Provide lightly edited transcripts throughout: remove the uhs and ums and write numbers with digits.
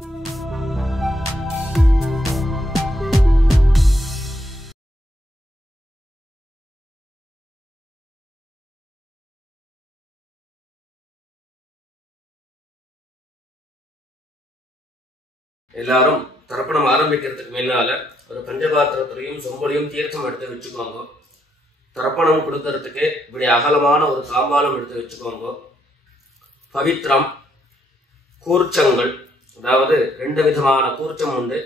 எல்லாரும் தர்ப்பணம் ஆரம்பிக்கிறதுக்கு முன்னால ஒரு பஞ்சபாத்திரத்திலையும் சொம்பலையும் தீர்த்தம் எடுத்து வச்சுக்கோங்க. தர்ப்பணம் கொடுக்கறதுக்கு இப்படி அகலமான ஒரு தாம்பாலம் எடுத்து வச்சுக்கோங்க. பவித்திரம், கூர்ச்சங்கள், அதாவது 2 விதமான கூர்ச்சம் உண்டு.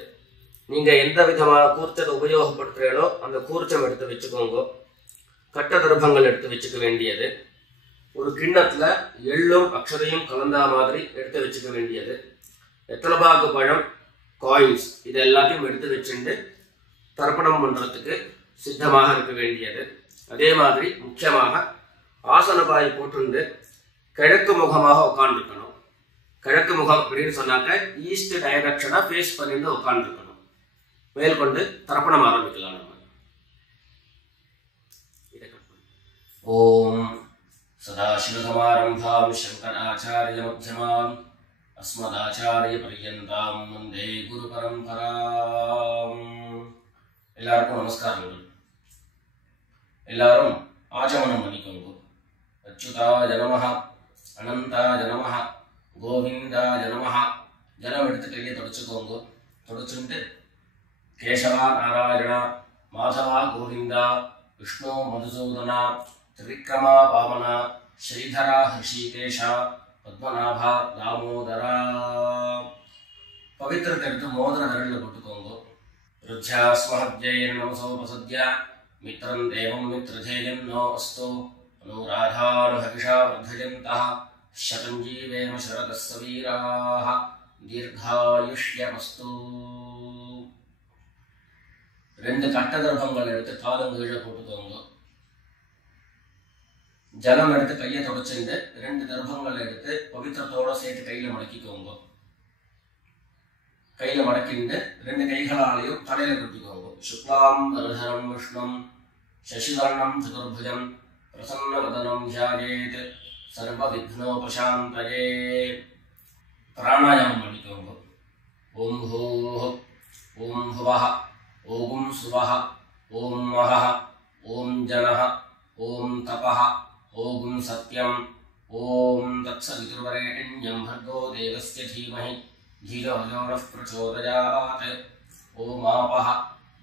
நீங்க எந்த விதமான கூர்ச்சத்தை உபயோகப்படுத்துறீங்களோ அந்த கூர்ச்சம் எடுத்து வச்சுக்கோங்க. கட்ட தர்ப்பங்கள் எடுத்து வச்சுக்க வேண்டியது. ஒரு கிண்ணத்துல எள்ளும் அக்ஷதையும் கலந்தா மாதிரி எடுத்து வச்சுக்க வேண்டியது. வெத்தலைபாக்கு பழம், காயின்ஸ், இது எல்லாத்தையும் எடுத்து வச்சுட்டு தர்ப்பணம் பண்றதுக்கு சித்தமாக இருக்க வேண்டியது. அதே மாதிரி முக்கியமாக ஆசனபாய் போட்டு கிழக்கு முகமாக உட்காந்துருக்கணும். கிழக்கு முகம் அப்படின்னு சொன்னாக்க ஈஸ்ட் டைரக்ஷனா ஃபேஸ் பண்ணிட்டு உட்காந்துருக்கணும். மேற்கொண்டு தர்ப்பணம் ஆரம்பிக்கலாம். நம்ம ஓம் சதாசிவசமாரம்பாம் சங்கராச்சாரிய மத்தியமாம் அஸ்மதாச்சாரிய பர்யந்தாம் வந்தே குரு பரம்பராம். எல்லாருக்கும் நமஸ்காரங்கள். எல்லாரும் ஆச்சமனம் பண்ணிக்கோங்க. அச்சுதாய நமஹ, அனந்தாய நமஹ, கோவிந்தாய நமஹ. ஜலம் எடுத்து கையை தொடச்சுக்கோங்க. தொடச்சுட்டு கேசவா நாராயணா, மாதவா கோவிந்தா, விஷ்ணு மதுசூதனா, திரிக்ரமா வாமனா, ஸ்ரீதரா ஹிருஷிகேஷா, பத்மநாபா தாமோதரா. பவித்திரத்தை எடுத்து மோதிர விரலில் போட்டுக்கோங்க. ருத்யாஸ்மஹத்யேன் நமசோபசத்ய மித்ரம் தேவம் மித்ரதேயம் நோ அஸ்து அனுராதானுஹவிஷா வர்தயந்தः சதம் ஜீவேம சரதஸ்ஸ வீராः தீர்காயுஷ்யமஸ்து. 2 கட்ட தர்ப்பங்கள் எடுத்து காலம் கீழே போட்டுக்கோங்க. ஜலம் எடுத்து கையை தொடச்சுட்டு 2 தர்ப்பங்கள் எடுத்து பவித்திரத்தோட சேர்த்து கையில மடக்கிக்கோங்க. கையில மடக்கிட்டு 2 கைகளாலையும் தலையில கட்டிக்கோங்க. சுக்லாம் வரதரம் விஷ்ணம் சசிவர்ணம் சதுர்புஜம் பிரசன்னவதனம் தியாயேத் சர்வ விக்னோபசாந்தயே. பிராணாயாமம் பண்ணிக்கோங்க. ஓம் ஹோஹ், ஓம் ஹுவஹ, ஓம் சுவஹ, ஓம் மஹஹ, ஓம் ஜனஹ, ஓம் தபஹ, ஓம் சத்யம், ஓம் தத்சவிதுர்வரேண்யம் भर्गो देवस्य धीमहि धियो यो नः प्रचोदयात्. ஓம் ஆபஹ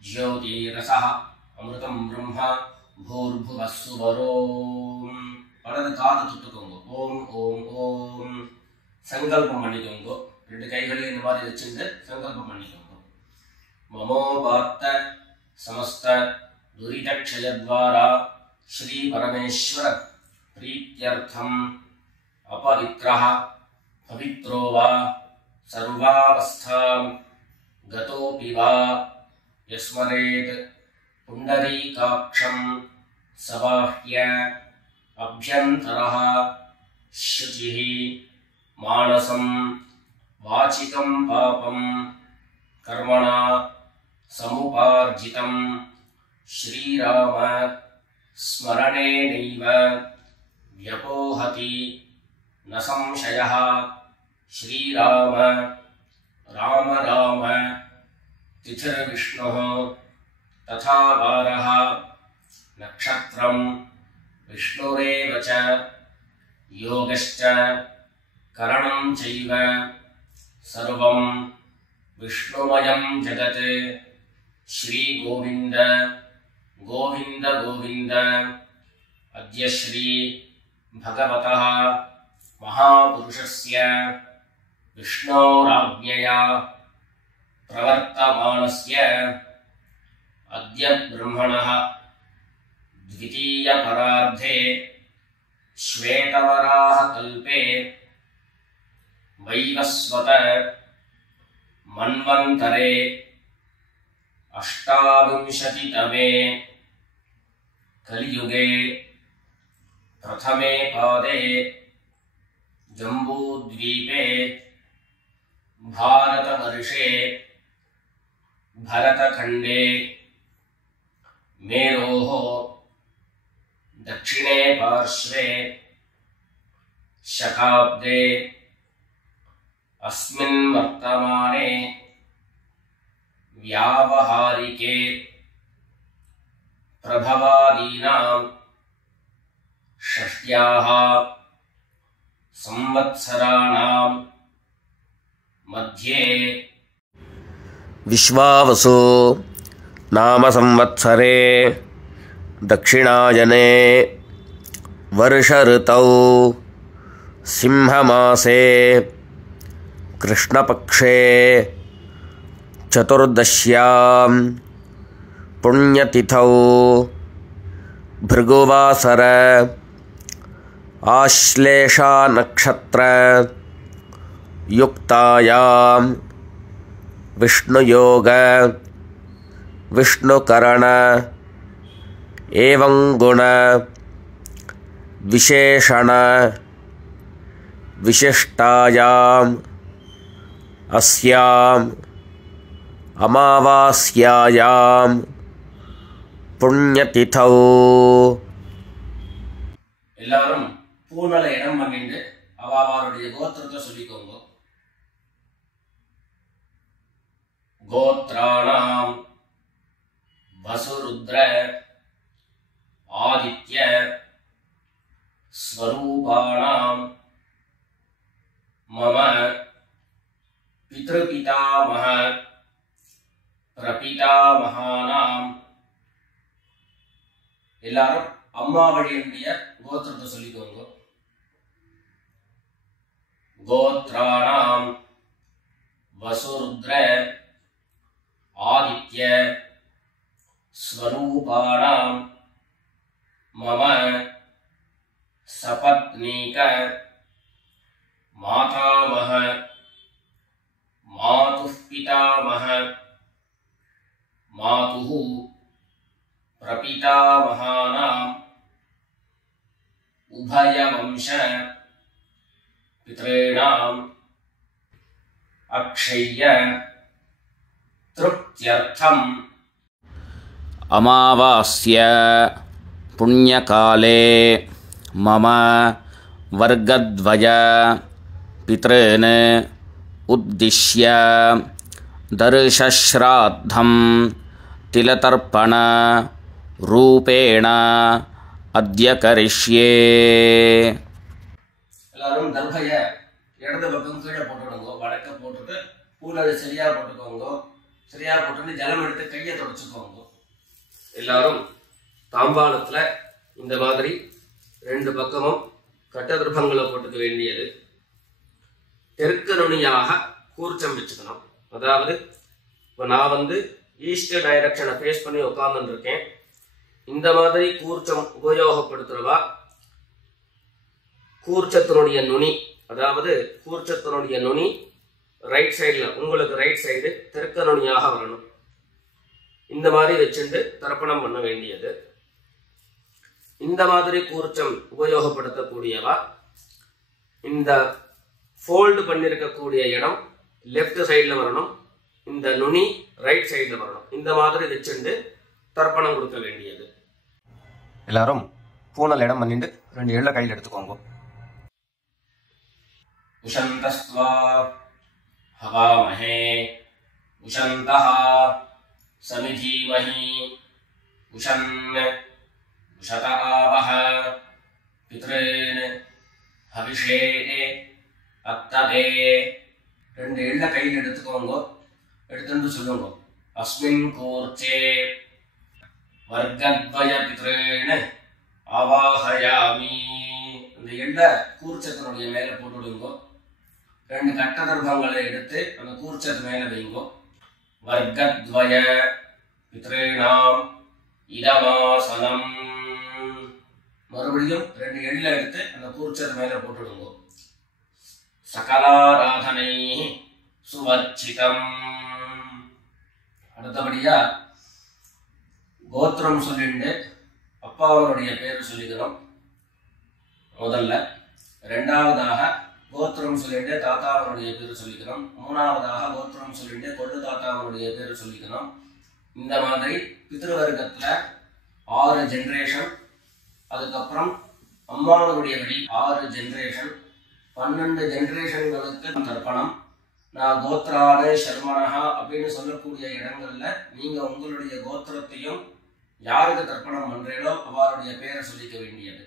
ஜ்யோதிரசஹ அமிர்தம் பிரம்மா பூர்புவः சுவரோம். வலது காது தொட்டுக்கோங்க. ஓம் ஓம் ஓம். சங்கல்பம் பண்ணிக்கோங்க. 2 கைகளையும் இந்த மாதிரி வச்சுட்டு சங்கல்பம் பண்ணிக்கோங்க. மமோபாத்த சமஸ்த துரிதக்ஷயத்வாரா ஸ்ரீ பரமேஸ்வர प्रीत्यर्थम अपवित्रः पवित्रो वा सर्वावस्थां गतोऽपि वा यस्मरेत् पुण्डरीकाक्षं सबाह्य अभ्यन्तरः शुचिः मानसं वाचिकं पापं कर्मणा समुपार्जितं श्रीराम स्मरणेनैव व्यपोहति न संशयः. श्रीराम राम राम तिथिर्विष्णुः तथा वारः नक्षत्रं विष्णुरेव च योगश्च करणं चैव सर्वं विष्णुमयं जगत्. श्री गोविंद गोविंद गोविंद. अद्य श्री भगवतः महापुरुषस्य विष्णोराज्ञया प्रवर्तमानस्य अद्य ब्रह्मणः द्वितीयपरार्धे श्वेतवराह कल्पे वैवस्वत मन्वन्तरे 28तमे कलियुगे प्रथमे पादे जम्बूद्वीपे भारतवर्षे भरतखण्डे मेरोः दक्षिणे पार्श्वे शकाब्दे अस्मिन् वर्तमान व्यावहारिके प्रभवादीनां षष्ट्याः संवत्सराणां मध्ये विश्वावसु नाम संवत्सरे दक्षिणायने वर्ष ऋतौ सिंहमासे कृष्णपक्षे चतुर्दश्यां पुण्यतिथौ भृगुवासर आश्लेषा नक्षत्र युक्तायां विष्णुयोग विष्णुकरण एवं गुण विशेषण विशिष्टायाम् अस्याम् अमावास्यायां पुण्यतिथौ எல்லாரும் பூனல இடம் பண்ணிட்டு அவளுடைய கோத்திரத்தை சொல்லிக்கோங்க. கோத்ராணாம் வசுருத்ர ஆதித்ய ஸ்வரூபாணாம் மம பித்ருபிதாமஹ பிரபிதாமஹானாம். எல்லாரும் அம்மா வழியினுடைய கோத்திரத்தை சொல்லிக்கோங்க. கோத்ராணாம் வசுருத்ர ஆதித்ய ஸ்வரூபாணாம் மம சபத்னீக மாதாமஹ மாதுः பிதாமஹ மாதுः பிரபிதாமஹானாம் உபயவம்ச பித்ரேணாம் அக்ஷய்ய திருப்த்யர்த்தம் अमावास्य पुण्यकाले मम वर्गद्वय पितॄन् उद्दिश्य दर्शश्राद्धं तिलतर्पण रूपेण अद्य करिष्ये. எல்லாரும் தர்பைய இடது பக்கம் கீழே போட்டுடுங்க. வடக்க போட்டுட்டு பூனல் சரியா போட்டுக்கோங்க. சரியா போட்டு ஜலம் எடுத்து கையை தொடச்சுக்கோங்க. எல்லாரும் தாம்பாளத்துல இந்த மாதிரி ரெண்டு பக்கமும் கட்ட திருப்பங்களை போட்டுக்க வேண்டியது. தெற்கு நுனியாக கூர்ச்சம் வச்சுக்கணும். அதாவது இப்போ நான் ஈஸ்ட் டைரக்ஷனை ஃபேஸ் பண்ணி உட்கார்ந்துட்டு இருக்கேன். இந்த மாதிரி கூர்ச்சம் உபயோகப்படுத்துறவா கூர்ச்சத்தினுடைய நுனி, அதாவது கூர்ச்சத்தினுடைய நுனி ரைட் சைடில், உங்களுக்கு ரைட் சைடு தெற்கு நுனியாக வரணும். இந்த மாதிரி வச்சுட்டு தர்ப்பணம் பண்ண வேண்டியது. இந்த மாதிரி கூர்ச்சம் உபயோகப்படுத்தக்கூடியவா இந்த ஃபோல்டு பண்ணிருக்கக்கூடிய இடம் லெஃப்ட் சைடில் வரணும். இந்த நுனி ரைட் சைடில் வரணும். இந்த மாதிரி வச்சுட்டு தர்ப்பணம் கொடுக்க வேண்டியது. எல்லாரும் பூனல் இடம் பண்ணிட்டு ரெண்டு எள்ள கையில் எடுத்துக்கோங்க. உஷந்தஸ்வா ஹவாமஹே உஷந்தஹ சமிதீமஹி உஷன் உஷத ஆவஹ பித்ரேன் ஹவிஷே அத்தவே. ரெண்டு எள்ள கையில் எடுத்துக்கோங்க. எடுத்துட்டு சொல்லுங்க. அஸ்மின் கூர்ச்சே வர்க்கத்வய பித்ரேன் ஆவாஹயாமி. இந்த எள்ள கூர்ச்சத்தினுடைய மேல போட்டுடுங்க. ரெண்டு கட்ட தர்ப்பங்களை எடுத்து அந்த கூர்ச்சத்து மேல வைங்கோ. வர்க்கத்வய பித்ரேணாம் இதமாசனம். மறுபடியும் ரெண்டு எள்ள எடுத்து அந்த கூர்ச்சத்து மேல போட்டுடுங்க. சகலாராதனை சுவர்ச்சிதம். அடுத்தபடியா கோத்திரம் சொல்லிட்டு அப்பாவனுடைய பேர் சொல்லிக்கிறோம் முதல்ல. ரெண்டாவதாக கோத்திரம் சொல்லிட்டு தாத்தாவனுடைய பேர் சொல்லிக்கிறோம். மூணாவதாக கோத்திரம் சொல்லிட்டு கொள்ளு தாத்தாவனுடைய பேர் சொல்லிக்கிறோம். இந்த மாதிரி பித்ருவர்க்கத்துல 6 ஜெனரேஷன், அதுக்கப்புறம் அம்மாவனுடைய வழி 6 ஜெனரேஷன், 12 ஜெனரேஷன்களுக்கு தர்ப்பணம், நான் கோத்ரான சர்மனஹா அப்படின்னு சொல்லக்கூடிய இடங்கள்ல நீங்க உங்களுடைய கோத்திரத்தையும் யாருக்கு தர்ப்பணம் பண்றீங்களோ அவருடைய பேரை சொல்லிக்க வேண்டியது.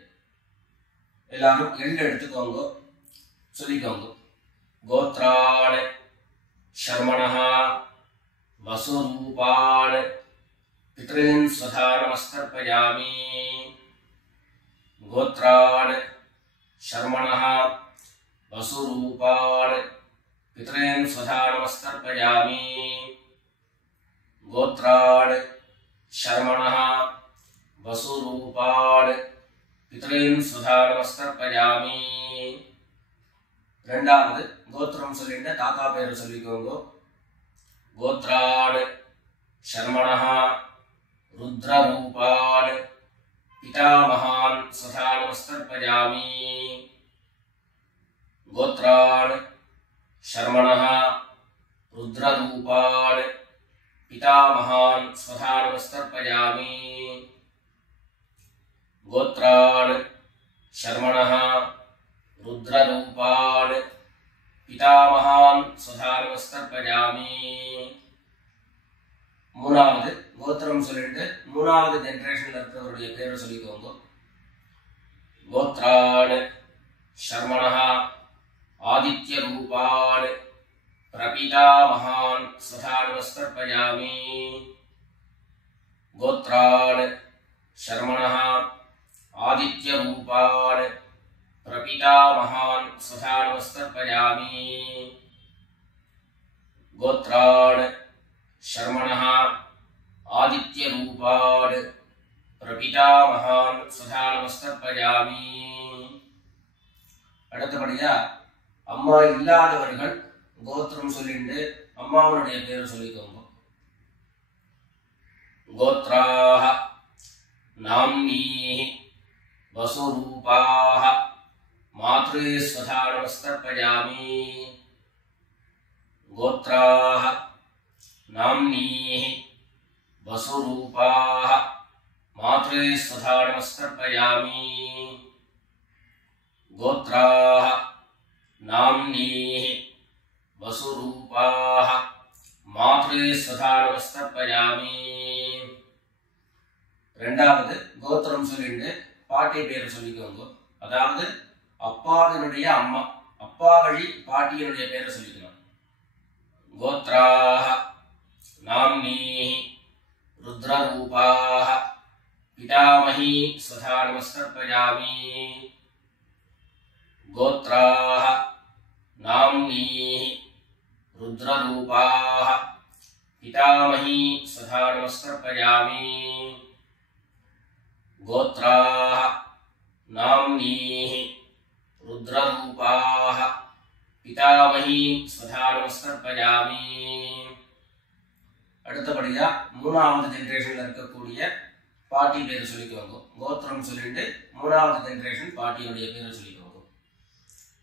எல்லாரும் எள்ளு எடுத்துக்கோங்க, சொல்லிக்கோங்க. கோத்ரான சர்மனஹா வசுரூபான் பித்ரீன் ஸ்வதா நமஸ்தர்ப்பயாமி. கோத்ரான் சர்மனஹா வசுரூபான் பித்ரீன் ஸ்வதா நமஸ்தர்ப்பயாமி. கோத்ரான் சர்மனஹா வசுரூபான் பித்ரீன் ஸ்வதா நமஸ்தர்ப்பயாமி. ரெண்டாவது கோத்திரம் சொல்லிட்டு தாத்தா பேரு சொல்லிக்கோங்க. கோத்ரான் சர்மனஹா ருத்ரரூபான் பிதாமகான் ஸ்வதா நமஸ்தர்ப்பயாமி. கோத்ரான் சர்மனஹா ருத்ரரூபான் பிதாமகான் ஸ்வதா நமஸ்தர்ப்பயாமி. கோத்ரான் சர்மனஹா ருத்ரரூபான் பிதாமகான் ஸ்வதா நமஸ்தர்ப்பயாமி. மூணாவது கோத்திரம் சொல்லிட்டு மூணாவது ஜெனரேஷன்ல இருக்கிறவருடைய பேரை சொல்லிக்கோங்க. கோத்ரான் சர்மனஹா ஆதித்ய ரூபான் பிரபிதாமகான் ஸ்வதா நமஸ்தர்ப்பயாமி. கோத்ரான் சர்மனஹா ஆதித்ய ரூபான் பிரபிதாமகான் ஸ்வதா நமஸ்தர்ப்பயாமி. கோத்ரான் சர்மனஹா ஆதித்ய ரூபான் பிரபிதாமகான் ஸ்வதா நமஸ்தர்ப்பயாமி. அடுத்தபடியா அம்மா இல்லாதவர்கள் கோத்திரம் சொல்லிட்டு அம்மாவுடைய பேரை சொல்லிக்கோங்க. கோத்ராஹ நாம்னீஹி வசுரூபாஹ மாத்ரே ஸ்வதா நமஸ்தர்ப்பயாமி. கோத்ராஹ நாம்னீஹி வசுரூபாஹ மாத்ரே ஸ்வதா நமஸ்தர்ப்பயாமி. கோத்ராஹ நாம்னீஹி வசுரூபாஹ மாத்ரே ஸ்வதா நமஸ்தர்ப்பயாமி. ரெண்டாவது கோத்திரம் சொல்லிட்டு பாட்டி பேரை சொல்லிக்கோங்க. அதாவது அப்பாவினுடைய அம்மா, அப்பா வழி பாட்டியினுடைய பேரை சொல்லிக்கணும். கோத்ராஹ நாம்னீஹி ருத்ரரூபாஹ பிதாமஹி ஸ்வதா நமஸ்தர்ப்பயாமி. கோத்ராஹ நாம்னீஹி ருத்ரரூபாஹ பிதாமஹி ஸ்வதா நமஸ்தர்ப்பயாமி. கோத்ராஹ நாம்னீஹி ருத்ரரூபாஹ பிதாமஹி ஸ்வதா நமஸ்தர்ப்பயாமி. அடுத்தபடியா மூணாவது ஜெனரேஷன்ல இருக்கக்கூடிய பாட்டி பேரை சொல்லிக்கோங்க. கோத்திரம் சொல்லிட்டு மூணாவது ஜெனரேஷன் பாட்டியுடைய பேரை சொல்லிக்கோங்க.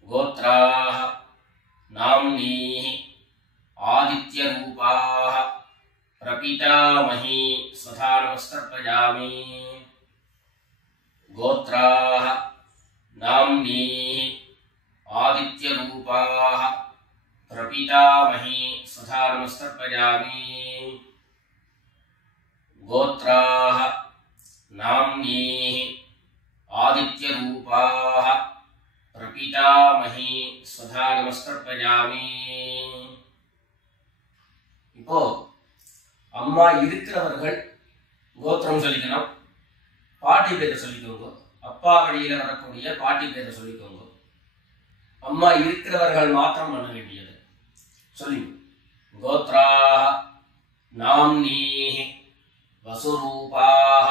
கோத்ராஹ நாம்னீஹி ஆதித்ய ரூபாஹ பிரபிதாமஹி ஸ்வதா நமஸ்தர்ப்பயாமி. கோத்ராஹ நாம்னீஹி ஆதித்ய ரூபாஹ பிரபிதாமஹி ஸ்வதா நமஸ்தர்ப்பயாமி. கோத்ராஹ நாம்னீஹி ஆதித்ய ரூபாஹ பிரபிதாமஹி ஸ்வதா நமஸ்தர்ப்பயாமி. இப்போ அம்மா இருக்கிறவர்கள் கோத்திரம் சொல்லிக்கணும், பாட்டி பேரை சொல்லிக்கோங்க. அப்பா வழியில வரக்கூடிய பாட்டி பேரை சொல்லிக்கோங்க. அம்மா இருக்கிறவர்கள் மாத்திரம் பண்ண வேண்டியது சொல்லி. கோத்ராஹ நாம்னீஹி வசுரூபாஹ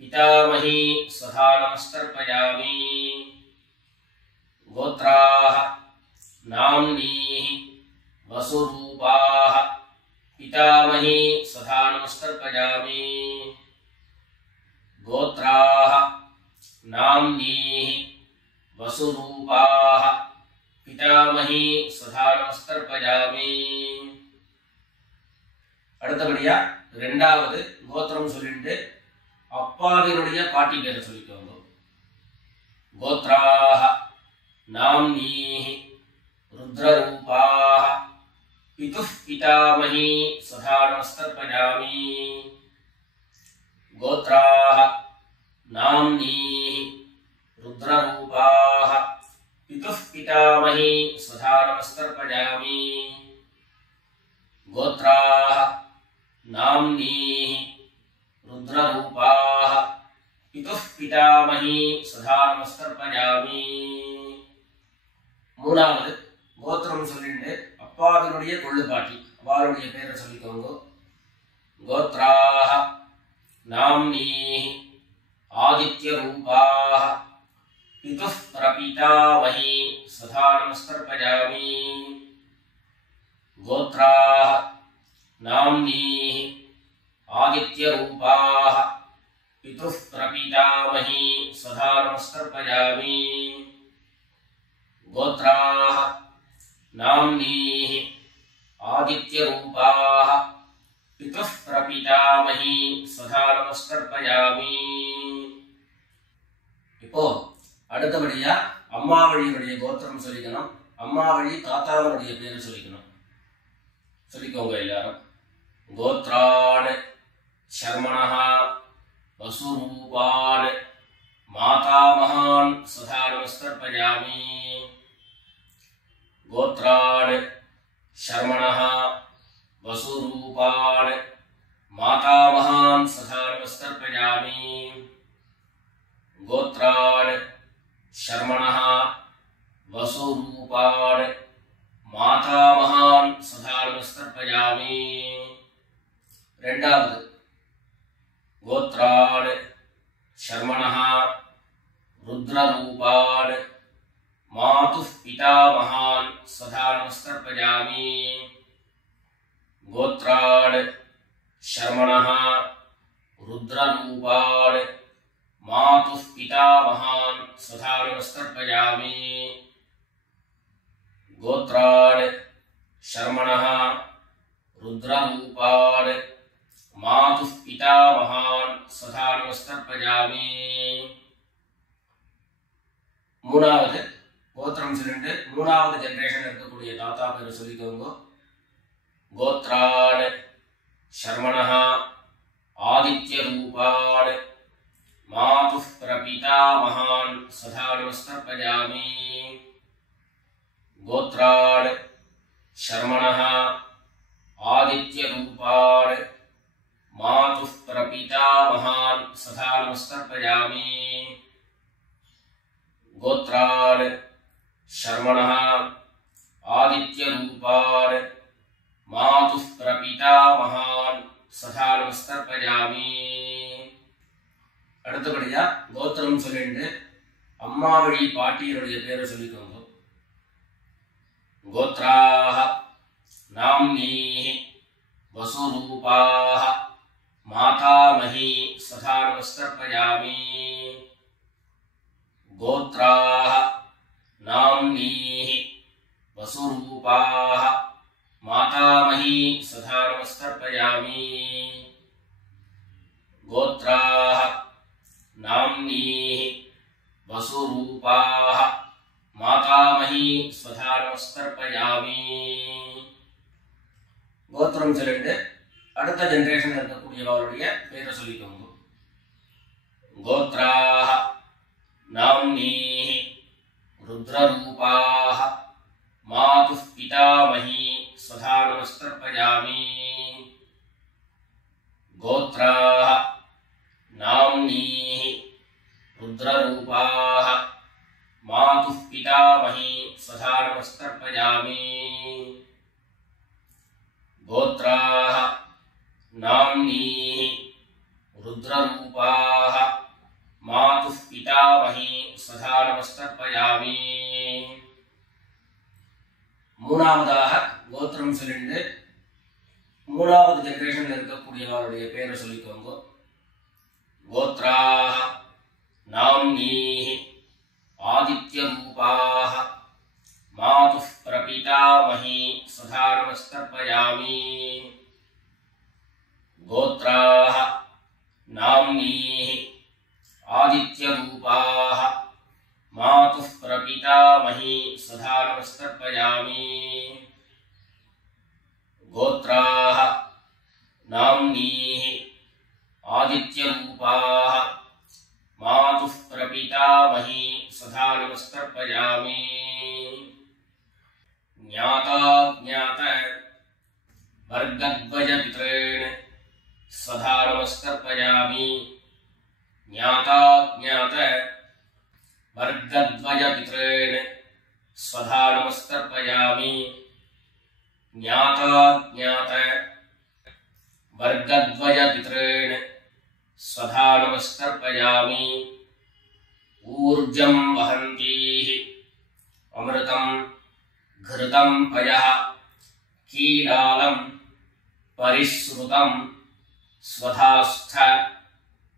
பிதாமஹி ஸ்வதா நமஸ்தர்ப்பயாமி. கோத்ராஹ நாம்னீஹி வசுரூபாஹ பிதாமஹி ஸ்வதா நமஸ்தர்ப்பயாமி. கோத்ராஹ நாம்னீஹி வசுரூபாஹ பிதாமஹி ஸ்வதா நமஸ்தர்ப்பயாமி. அடுத்தபடியா ரெண்டாவது கோத்திரம் சொல்லிட்டு அப்பாவினுடைய பாட்டி பேரை சொல்லிக்கோங்க. கோத்ராஹ நாம்னீஹி ருத்ரரூபாஹ पितुः पितामही स्वधा नमस्तर्पयामि। गोत्राः नाम्नीः रुद्ररूपाः पितुः पितामही स्वधा नमस्तर्पयामि। गोत्राः नाम्नीः रुद्ररूपाः पितुः पितामही स्वधा नमस्तर्पयामि। மூணாவது கோத்திரம் சொல்லிட்டு அப்பாவினுடைய கொள்ளுப்பாட்டி அவருடைய பேரை சொல்லிக்கோங்க. கோத்ராஹ நாம்னீஹ ஆதித்ய ரூபாஹ பிதுः பிரபிதாமஹி சதா நமஸ்தர்ப்பயாமி. கோத்ராஹ நாம்னீஹ ஆதித்ய ரூபாஹ பிதுः பிரபிதாமஹி சதா நமஸ்தர்ப்பயாமி. गोत्राः नाम्नीः आदित्यरूपाः पितुः प्रपितामही सदा नमस्कर्पयामि. இப்போ அடுத்தபடியா அம்மா வழியினுடைய கோத்திரம் சொல்லிக்கணும். அம்மா வழி தாத்தாவுடைய பேரு சொல்லிக்கணும். சொல்லிக்கோங்க எல்லாரும். கோத்ரான் शर्मणः वसुरूपान् मातामहान् सदा नमस्कर्पयामि. गोत्रान् शर्मणः वसुरूपान् मातामहान् सदा नमस्कर्पयामि. गोत्रान् शर्मणः वसुरूपान् मातामहान् सदा नमस्कर्पयामि. ரெண்டாவது गोत्रान् शर्मणः रुद्ररूपान् मातुः पितामहान् सदा नमस्कर्पयामि. गोत्रान् शर्मणः रुद्ररूपान् मातुः पितामहान् सदा नमस्कर्पयामि. गोत्रान् शर्मणः रुद्ररूपान् मातुः पितामहान् सदा नमस्कर्पयामि. மூணாவது கோத்திரம் சொல்லிட்டு மூணாவது ஜெனரேஷன் இருக்கக்கூடிய தாத்தா பேர் சொல்லிக்கோங்க. கோத்ரான் शर्मणः आदित्य रूपान् मातुः प्रपितामहान् सदा नमस्कर्पयामि. गोत्रान् शर्मणः आदित्य रूपान् मातुः प्रपितामहान् सदा नमस्कर्पयामि. गोत्रान् शर्मणः आदित्य रूपान् मातुः प्रपितामहान् सदा नमस्कर्पयामि. அடுத்தபடியா கோத்திரம் சொல்லிட்டு அம்மா வழி பாட்டியருடைய பேரை சொல்லிக்கோங்க. गोत्राः नाम्नीः वसुरूपाः मातामही सदा नमस्कर्पयामि. गोत्राः नाम्नीः वसुरूपाः मातामही सदा नमस्कर्पयामि. गोत्राः नाम्नीः वसुरूपाः मातामही सदा नमस्कर्पयामि. கோத்திரம் சொல்லிட்டு அடுத்த ஜெனரேஷன் இருக்கக்கூடியவருடைய பேரை சொல்லிக்கோங்க. கோத்ராஹ नाम्नीः रुद्ररूपाः मातुः पितामही सदा नमस्कर्पयामि. गोत्राः नाम्नीः रुद्ररूपाः मातुः पितामही सदा नमस्कर्पयामि. गोत्राः नाम्नीः रुद्ररूपाः मातुः पितामही सदा नमस्कर्पयामि. மூணாவதாக கோத்திரம் சொல்லிட்டு மூணாவது ஜெனரேஷன்ல இருக்கக்கூடியவருடைய பேரை சொல்லிக்கோங்க. கோத்ராஹ नाम्नीः आदित्य रूपाः मातुः प्रपितामही सदा नमस्कर्पयामि. गोत्राः नाम्नीः आदित्य रूपाः मातुः प्रपितामही सदा नमस्कर्पयामि. ब्राह्मीः आदित्यरूपाः मातुः प्रपितामही स्वधा नमस्तर्पयामि। ज्ञाता ज्ञात वर्गद्वयपितॄन् स्वधा नमस्तर्पयामि। ज्ञाता ज्ञात वर्गद्वयपितॄन् स्वधा नमस्तर्पयामि। ज्ञाता ज्ञात वर्गद्वयपितॄन् स्वधा नमस्तर्पयामि। ऊर्जं वहन्तीः अमृतं घृतं पयः कीलालं परिश्रुतं स्वधास्थ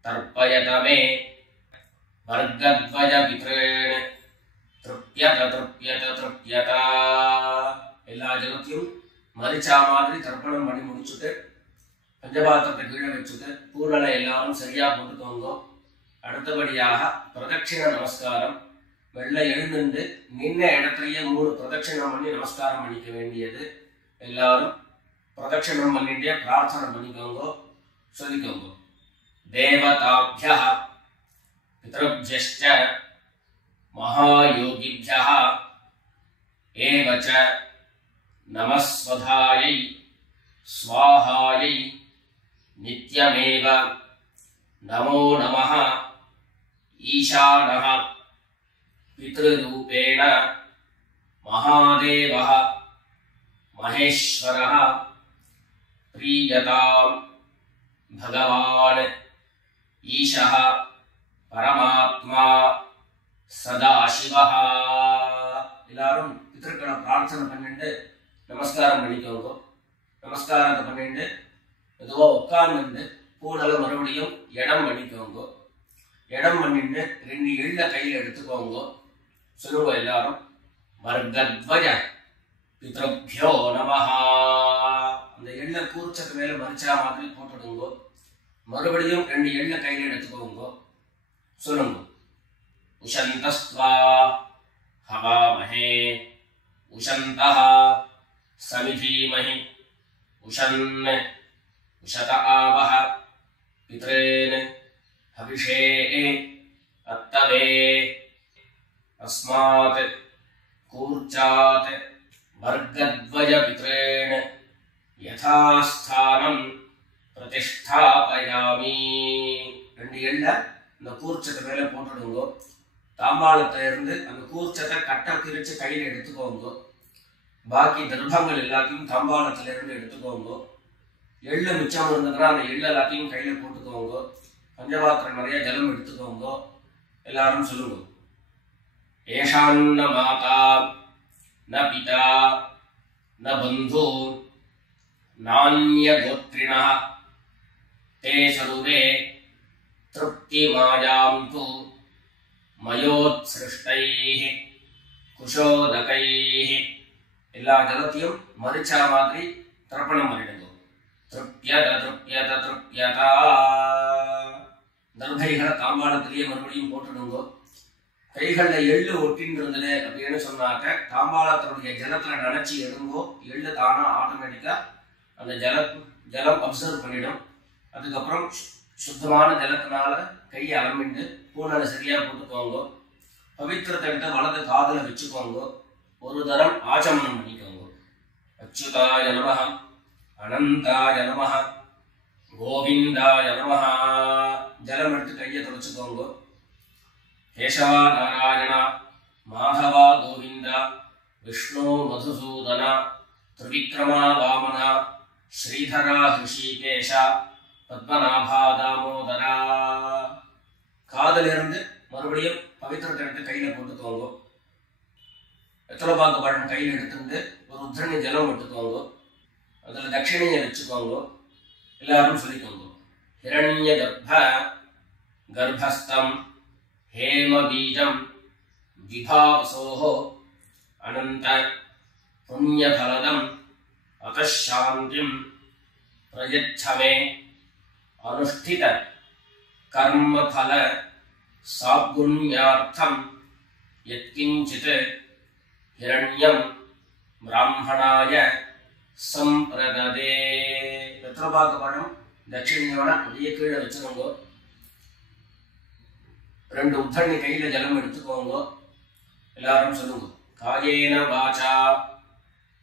तर्पयत मे। वर्गद्वयपितॄन् तृप्यत तृप्यत तृप्यत। எல்லா ஜலத்தையும் மரிச்சா மாதிரி தர்ப்பணம் பண்ணி முடிச்சுட்டு பஞ்சபாத்திரத்தை கீழே வச்சுட்டு பூர்ணலை எல்லாரும் சரியா போட்டுக்கோங்க. அடுத்தபடியாக பிரதட்சிண நமஸ்காரம். வெள்ளை எழுந்து நின்ன இடத்துலயே 3 பிரதட்சிணம் பண்ணி நமஸ்காரம் பண்ணிக்க வேண்டியது. எல்லாரும் பிரதட்சிணம் பண்ணிட்டே பிரார்த்தனை பண்ணிக்கோங்க, சொல்லிக்கோங்க. தேவதாப்யः பித்ருभ्यश्च महायोगिभ्यः एव च नमस्वधायै स्वाहायै नित्यमेव नमो नमः। ईशानः पितृरूपेण महादेवः महेश्वरः प्रीयतां भगवान् ईशः परमात्मा सदाशिवः। எல்லாரும் பித்ருக்களை பிரார்த்தனை பண்ணிட்டு நமஸ்காரம் பண்ணிக்கோங்க. நமஸ்காரத்தை பண்ணிட்டு எதுவோ உட்கார்ந்து பூனலை மறுபடியும் இடம் பண்ணிக்கோங்க. இடம் பண்ணிட்டு 2 எள்ள கையில் எடுத்துக்கோங்க. சொல்லுங்க எல்லாரும். வர்கத்வய பித்ருभ्यो நமஹ. அந்த எள்ள கூர்ச்சத்து மேல மரிச்சா மாதிரி போட்டுடுங்க. மறுபடியும் 2 எள்ள கையில் எடுத்துக்கோங்க. சொல்லுங்க. உஷந்தஸ்வா हवामहे उशन्तः समिधीमहि उशन् उशत आवः पितॄन् हविषे अत्तवे। अस्मात् कूर्चात् वर्गद्वयपितॄन् यथास्थानं प्रतिष्ठापयामि. 2 எள்ள இந்த கூர்ச்சத்து மேல போட்டுடுங்க. தாம்பாளத்தை இருந்து அந்த கூர்ச்சத்தை கட்ட பிரிச்சு கையில எடுத்துக்கோங்க. பாக்கி தர்ப்பங்கள் எல்லாத்தையும் தாம்பாளத்துல இருந்து எடுத்துக்கோங்க. எள்ளு மிச்சம் இருந்ததுன்னா அந்த எள்ளு எல்லாத்தையும் கையில போட்டுக்கோங்க. பஞ்சபாத்திரம் நிறைய ஜலம் எடுத்துக்கோங்க. எல்லாரும் சொல்லுங்க. ஏஷான்ன மாதா ந பிதா ந பந்து நான்ய கோத்ரிணः தே சர்வே திருப்திமாயாம் து மயோத்ஸ்ருஷ்டைः குஷோதகைः. எல்லா ஜலத்தையும் மரிச்சா மாதிரி தர்ப்பணம் பண்ணிடுங்க. திருப்யத திருப்யத திருப்யதா. தர்பைகளை தாம்பாளத்திலேயே மறுபடியும் போட்டுடுங்க. கைகள்ல எள்ளு ஒட்டின்றது அப்படின்னு சொன்னாக்க தாம்பாளத்தினுடைய ஜலத்துல நினைச்சு எடுங்கோ. எள்ளு தானா ஆட்டோமேட்டிக்கா அந்த ஜலம் அப்சர்வ் பண்ணிடும். அதுக்கப்புறம் சுத்தமான ஜலத்தினால கையை அலம்பிட்டு பூனலை சரியா போட்டுக்கோங்க. பவித்திரத்தை எடுத்து வலது காதுல வச்சுக்கோங்க. ஒரு தரம் ஆச்சமனம் பண்ணிக்கோங்க. அச்சுதாய நமஹ அனந்தாய நமஹ கோவிந்தாய நமஹ. ஜலம் எடுத்து கையை தொடச்சுக்கோங்க. கேசவா நாராயணா மாதவா கோவிந்தா விஷ்ணு மதுசூதனா திரிவிக்ரமா வாமனா ஸ்ரீதரா ஹிருஷிகேஷா பத்மநாபா தாமோதரா. காதல இருந்து மறுபடியும் பவித்திரத்தை எடுத்து கையில போட்டுக்கோங்க. எத்தலபாக்கு பழம் கையில் எடுத்துட்டு ஒரு உத்தரணி ஜலம் எடுத்துக்கோங்க. அதுல தட்சிணையை வச்சுக்கோங்க. எல்லாரும் சொல்லிக்கோங்க. ஹிரண்ய கர்ப்பஸ்தம் हेम बीजं विभावसोः अनंत पुण्यफलदं अतः शांतिं प्रयच्छ मे अनुष्ठित कर्मफल सागुण्यार्थं यत्किंचित् हिरण्यं ब्राह्मणाय संप्रददे. पितृभागपणं தட்சிணையோட அப்படியே கீழே வச்சுக்கோங்க. 2 உத்தண்ணி கையில ஜலம் எடுத்துக்கோங்க. எல்லாரும் சொல்லுங்க. காயேன வாசா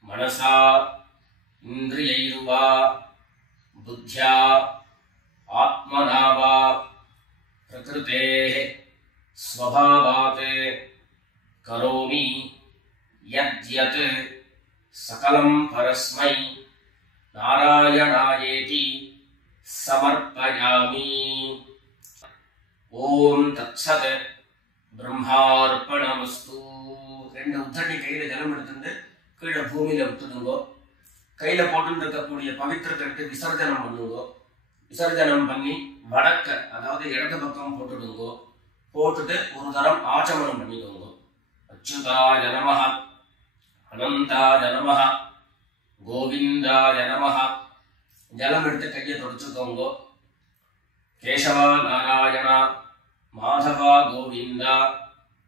மனசா இந்திரியைர்வா புத்யா ஆத்மனா வா பிரகிருதேஹ ஸ்வபாவாத் கரோமி யத்யத் சகலம் பரஸ்மை நாராயணாயேதி சமர்ப்பயாமி. ஓம் தத்சத் பிரம்மார்ப்பணமஸ்து. 2 உத்தண்ணி கையில ஜலம் எடுத்துட்டு கீழே பூமியில விட்டுடுங்கோ. கையில போட்டு இருக்கக்கூடிய பவித்திரத்தை விசர்ஜனம் பண்ணுங்கோ. விசர்ஜனம் பண்ணி வடக்க, அதாவது இடது பக்கம் போட்டுடுங்கோ. போட்டுட்டு ஒரு தரம் ஆச்சமனம் பண்ணிக்கோங்க. அச்சுதாய நமஹ, அனந்தாய நமஹ, கோவிந்தாய நமஹ. ஜலம் எடுத்து கையை தொடச்சுக்கோங்க. கேசவா நாராயணா, மாதவா கோவிந்தா,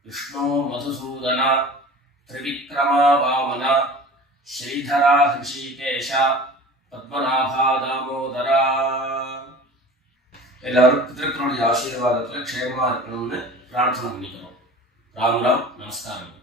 விஷ்ணு மதுசூதனா, திரிவிக்ரமா வாமனா, ஸ்ரீதரா ஹிருஷிகேஷா, பத்மநாபா தாமோதரா. எல்லாரும் பிதர்களுடைய ஆசீர்வாதத்துல க்ஷேமமா இருக்கணும்னு பிரார்த்தனை பண்ணிக்கிறோம். ராம் ராம். நமஸ்காரம்.